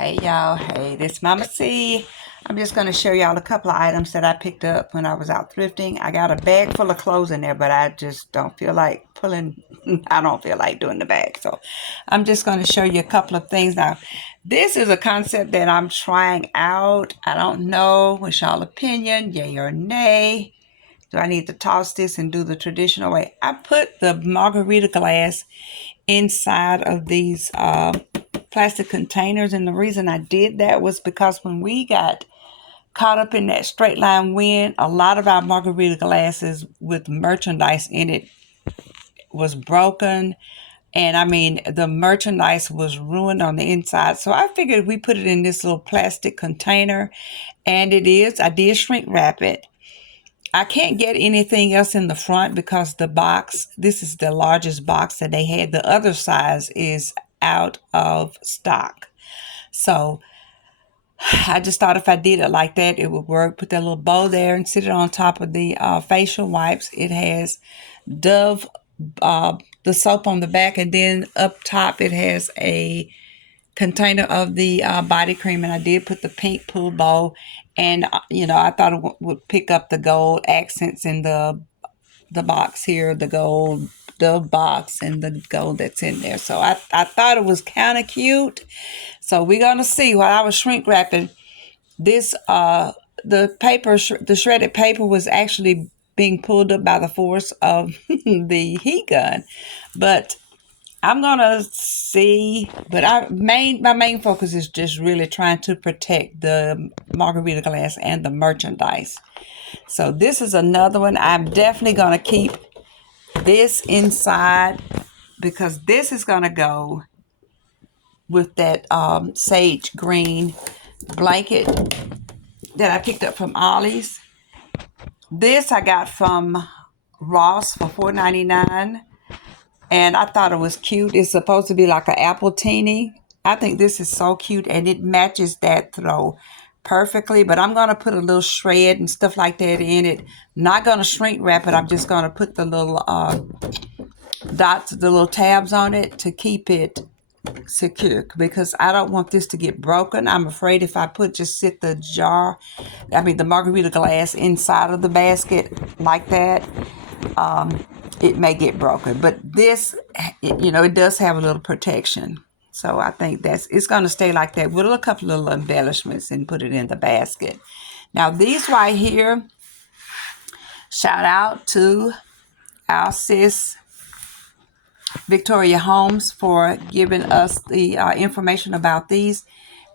Hey y'all, hey, this Mama C. I'm just going to show y'all a couple of items that I picked up when I was out thrifting. I got a bag full of clothes in there, but I just don't feel like pulling, I don't feel like doing the bag. So I'm just going to show you a couple of things. Now, this is a concept that I'm trying out. I don't know, what's y'all opinion, yay or nay? Do I need to toss this and do the traditional way? I put the margarita glass inside of these plastic containers, and the reason I did that was because when we got caught up in that straight line wind, a lot of our margarita glasses with merchandise in it was broken, and I mean the merchandise was ruined on the inside. So I figured we put it in this little plastic container, and I did shrink wrap it. I can't get anything else in the front because the box, this is the largest box that they had. The other size is out of stock. So I just thought if I did it like that, it would work. Put that little bow there and sit it on top of the facial wipes. It has Dove, the soap on the back, and then up top it has a container of the body cream, and I did put the pink pool bow, and I thought it would pick up the gold accents in the box here, the box and the gold that's in there. So I thought it was kind of cute. So we're gonna see. While I was shrink wrapping this, the shredded paper was actually being pulled up by the force of the heat gun, but I'm gonna see, but my main focus is just really trying to protect the margarita glass and the merchandise. So this is another one. I'm definitely gonna keep this inside because this is gonna go with that sage green blanket that I picked up from Ollie's. This I got from Ross for $4.99. And I thought it was cute. It's supposed to be like an apple teeny. I think this is so cute, and it matches that throw perfectly. But I'm going to put a little shred and stuff like that in it. Not going to shrink wrap it. I'm just going to put the little dots, the little tabs on it to keep it secure, because I don't want this to get broken. I'm afraid if I sit the the margarita glass inside of the basket like that, it may get broken. But this, it does have a little protection. So I think it's going to stay like that with a couple of little embellishments and put it in the basket. Now these right here, shout out to our sis Victoria Holmes for giving us the information about these.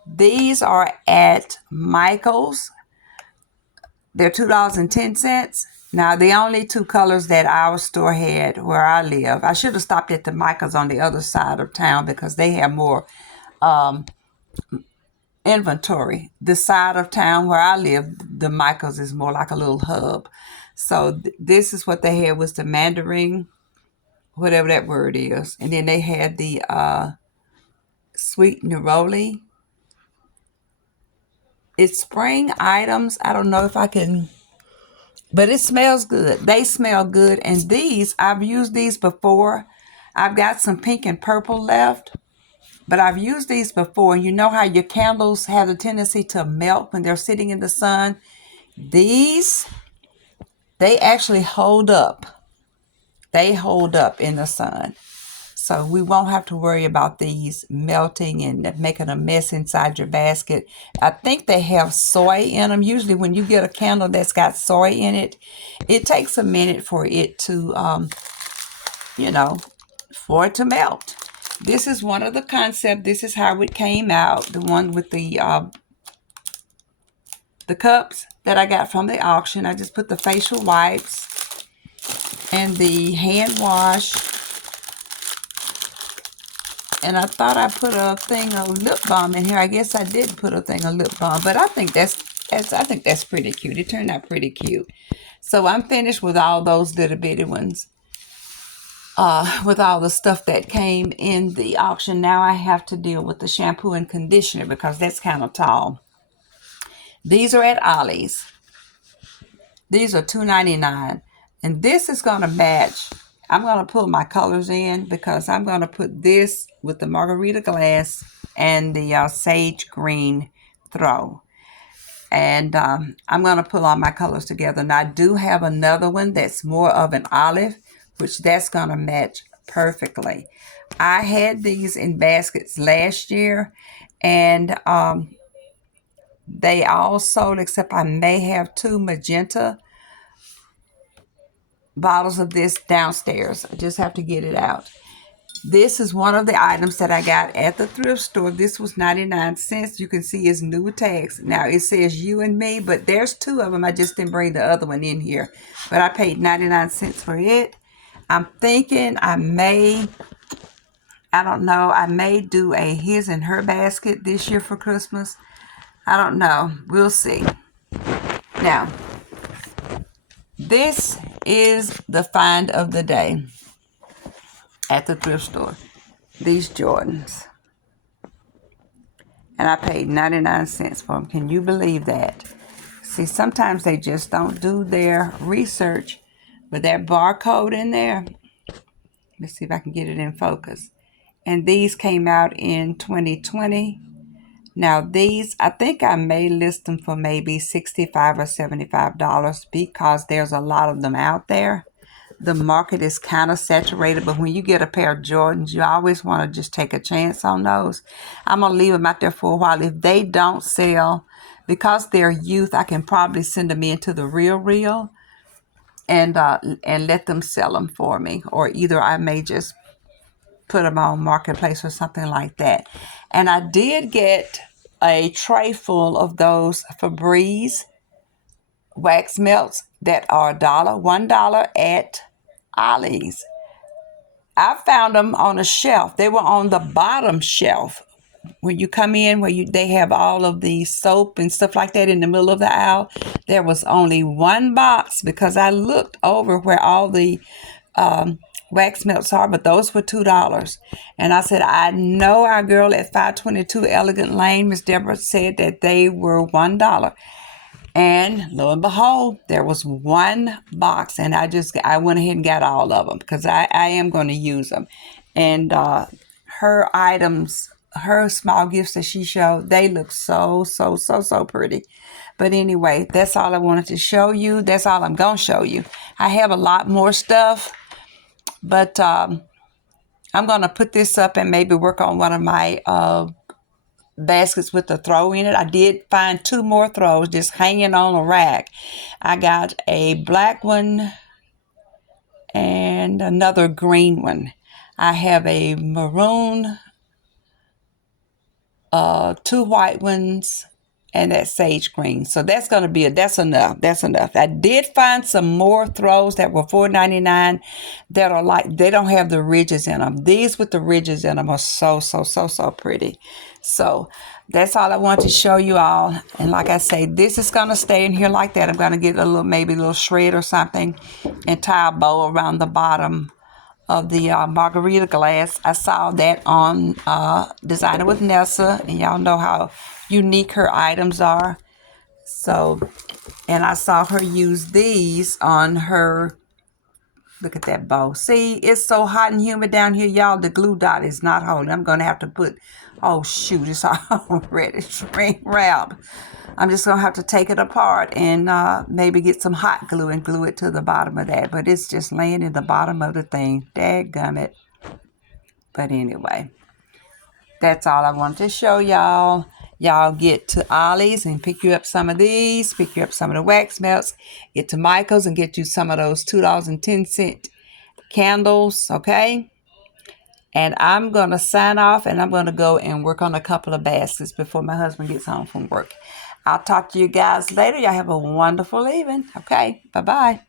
These are at Michael's. They're $2.10. Now, the only two colors that our store had where I live, I should have stopped at the Michael's on the other side of town because they have more inventory. The side of town where I live, the Michael's is more like a little hub. So this is what they had, was the mandarin, whatever that word is. And then they had the sweet neroli. It's spring items. I don't know if I can, but it smells good. They smell good. And these, I've used these before. I've got some pink and purple left, but I've used these before. You know how your candles have a tendency to melt when they're sitting in the sun? These, they actually hold up. They hold up in the sun. So we won't have to worry about these melting and making a mess inside your basket. I think they have soy in them. Usually when you get a candle that's got soy in it, it takes a minute for it to, for it to melt. This is one of the concepts. This is how it came out. The one with the cups that I got from the auction. I just put the facial wipes and the hand wash. And I thought I put a thing of lip balm in here. I guess I did put a thing of lip balm, but I think that's pretty cute. It turned out pretty cute. So I'm finished with all those little bitty ones. With all the stuff that came in the auction. Now I have to deal with the shampoo and conditioner because that's kind of tall. These are at Ollie's. These are $2.99. And this is going to match. I'm going to pull my colors in because I'm going to put this with the margarita glass and the sage green throw. And I'm going to pull all my colors together. Now, I do have another one that's more of an olive, which that's going to match perfectly. I had these in baskets last year, and they all sold, except I may have 2 magenta bottles of this downstairs. I just have to get it out. This is one of the items that I got at the thrift store. This was 99 cents. You can see it's new tags. Now it says you and me, but there's 2 of them. I just didn't bring the other one in here. But I paid 99 cents for it. I'm thinking I don't know, I may do a his and her basket this year for Christmas. I don't know. We'll see. Now, this is the find of the day at the thrift store. These Jordans. And I paid 99 cents for them. Can you believe that? See, sometimes they just don't do their research. But that barcode in there, let's see if I can get it in focus. And these came out in 2020. Now these, I think I may list them for maybe $65 or $75 because there's a lot of them out there. The market is kind of saturated, but when you get a pair of Jordans, you always want to just take a chance on those. I'm going to leave them out there for a while. If they don't sell, because they're youth, I can probably send them into the Real and let them sell them for me. Or either I may just put them on Marketplace or something like that. And I did get a tray full of those Febreze wax melts that are $1 at Ollie's. I found them on a shelf. They were on the bottom shelf. When you come in, they have all of the soap and stuff like that in the middle of the aisle. There was only one box because I looked over where all the wax melts are, but those were $2. And I said, I know our girl at 522 Elegant Lane, Miss Deborah, said that they were $1. And lo and behold, there was one box, and I went ahead and got all of them because I am going to use them. And her items, her small gifts that she showed, they look so pretty. But anyway, that's all I wanted to show you. That's all I'm going to show you. I have a lot more stuff, but I'm going to put this up and maybe work on one of my baskets with the throw in it. I did find 2 more throws just hanging on a rack. I got a black one and another green one. I have a maroon, 2 white ones, and that sage green. So that's going to be that's enough. That's enough. I did find some more throws that were $4.99 that are like, they don't have the ridges in them. These with the ridges in them are so pretty. So that's all I want to show you all. And like I say, this is going to stay in here like that. I'm going to get maybe a little shred or something and tie a bow around the bottom of the margarita glass. I saw that on Designer with Nessa, and y'all know how unique her items are. So, and I saw her use these on her, look at that bow. See, it's so hot and humid down here, y'all. The glue dot is not holding. I'm going to have to put, oh shoot, it's already shrink wrap. I'm just going to have to take it apart and maybe get some hot glue and glue it to the bottom of that. But it's just laying in the bottom of the thing. Dadgummit. But anyway, that's all I wanted to show y'all. Y'all get to Ollie's and pick you up some of these. Pick you up some of the wax melts. Get to Michael's and get you some of those $2.10 candles, okay? And I'm going to sign off, and I'm going to go and work on a couple of baskets before my husband gets home from work. I'll talk to you guys later. Y'all have a wonderful evening. Okay, bye-bye.